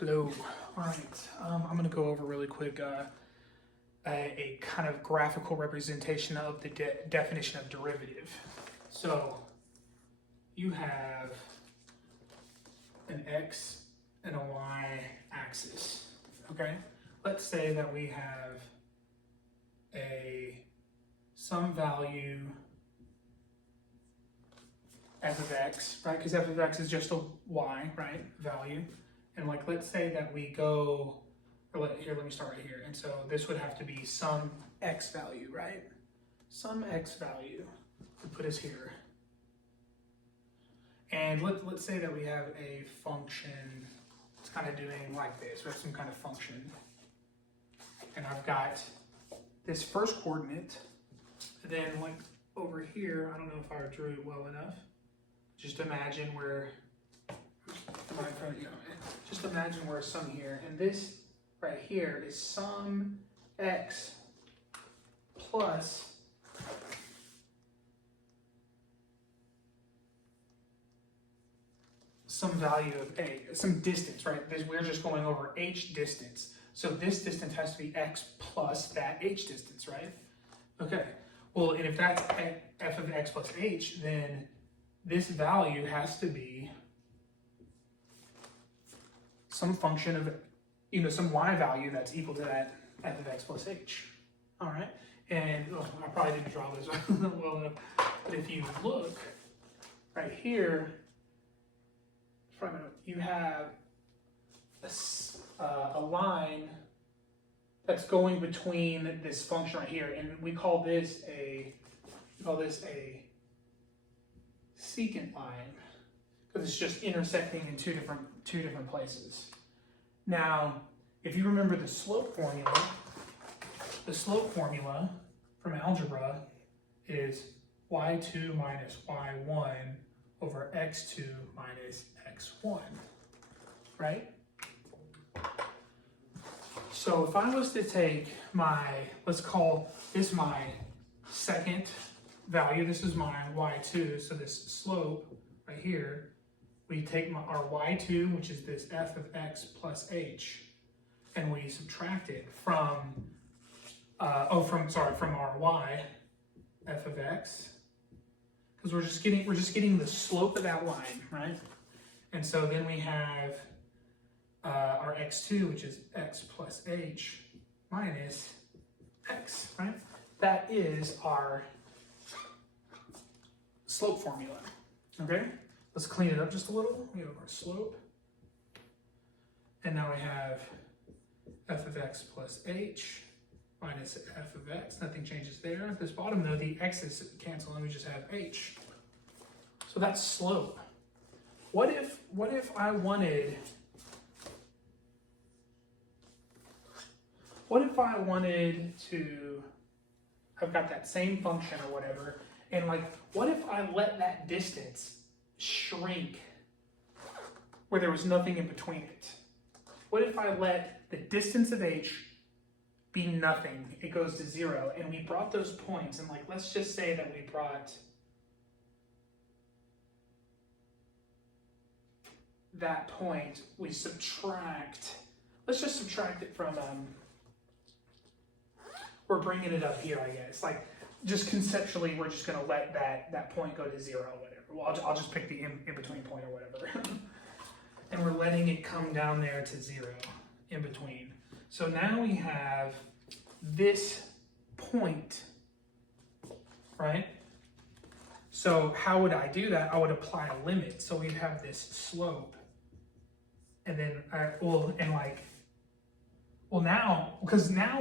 Hello. All right. I'm going to go over really quick a kind of graphical representation of the definition of derivative. So you have an x and a y axis. Okay. Let's say that we have some value f of x, right? Because f of x is just a y, right? Value. And like, let's say that we go, let me start right here. And so this would have to be some x value, right? Some x value to put us here. And let's say that we have a function, it's kind of doing like this, or some kind of function. And I've got this first coordinate, and then like over here, I don't know if I drew it well enough. Just imagine where, just imagine where some here, and this right here is some x plus some value of a, some distance, right? We're just going over h distance. So this distance has to be x plus that h distance, right? Okay, well, and if that's f of x plus h, then this value has to be some function of, some y value that's equal to that f of x plus h. All right, and I probably didn't draw this well enough, but if you look right here, you have a line that's going between this function right here, and we call this a secant line because it's just intersecting in two different places. Now, if you remember the slope formula from algebra is y2 minus y1 over x2 minus x1, right? So if I was to take let's call this my second value, this is my y2, so this slope right here, we take our y2, which is this f of x plus h, and we subtract it from our y, f of x, because we're just getting the slope of that line, right? And so then we have our x2, which is x plus h minus x, right? That is our slope formula, okay? Let's clean it up just a little. We have our slope. And now we have f of x plus h minus f of x. Nothing changes there. At this bottom, though, the x's cancel, and we just have h. So that's slope. What if I wanted to, I've got that same function or whatever, and like, what if I let that distance shrink where there was nothing in between it? What if I let the distance of h be nothing, it goes to 0, and we brought those points, and like, let's just say that we brought that point, we subtract, let's just subtract it from, we're bringing it up here, I guess. Like, just conceptually, we're just going to let that point go to 0 or whatever. Well, I'll just pick the in-between point or whatever. And we're letting it come down there to 0 in between. So now we have this point, right? So how would I do that? I would apply a limit. So we'd have this slope. And then, now, because now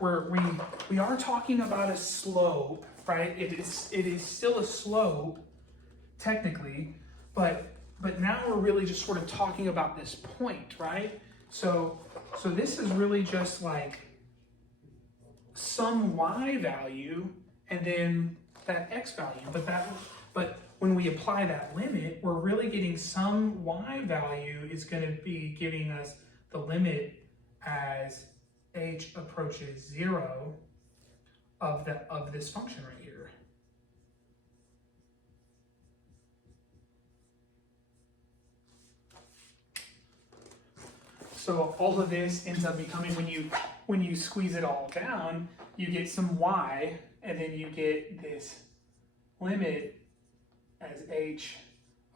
we are talking about a slope, right? It is still a slope, technically, but now we're really just sort of talking about this point, right? So this is really just like some y value and then that x value, but when we apply that limit, we're really getting some y value is going to be giving us the limit as h approaches 0 of this function right here. So all of this ends up becoming, when you squeeze it all down, you get some y, and then you get this limit as h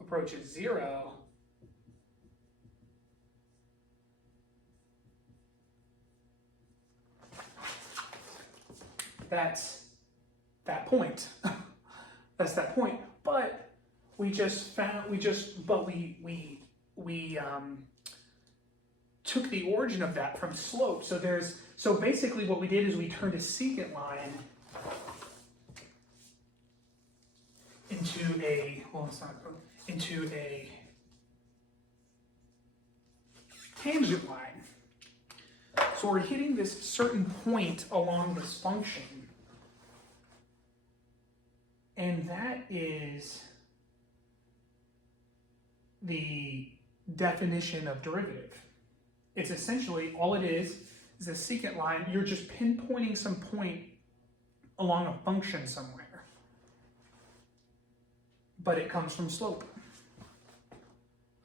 approaches 0. That's that point. That's that point. But we took the origin of that from slope. So basically what we did is we turned a secant line into a tangent line. So we're hitting this certain point along this function, and that is the definition of derivative. It's essentially, all it is a secant line. You're just pinpointing some point along a function somewhere, but it comes from slope.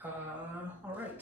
All right.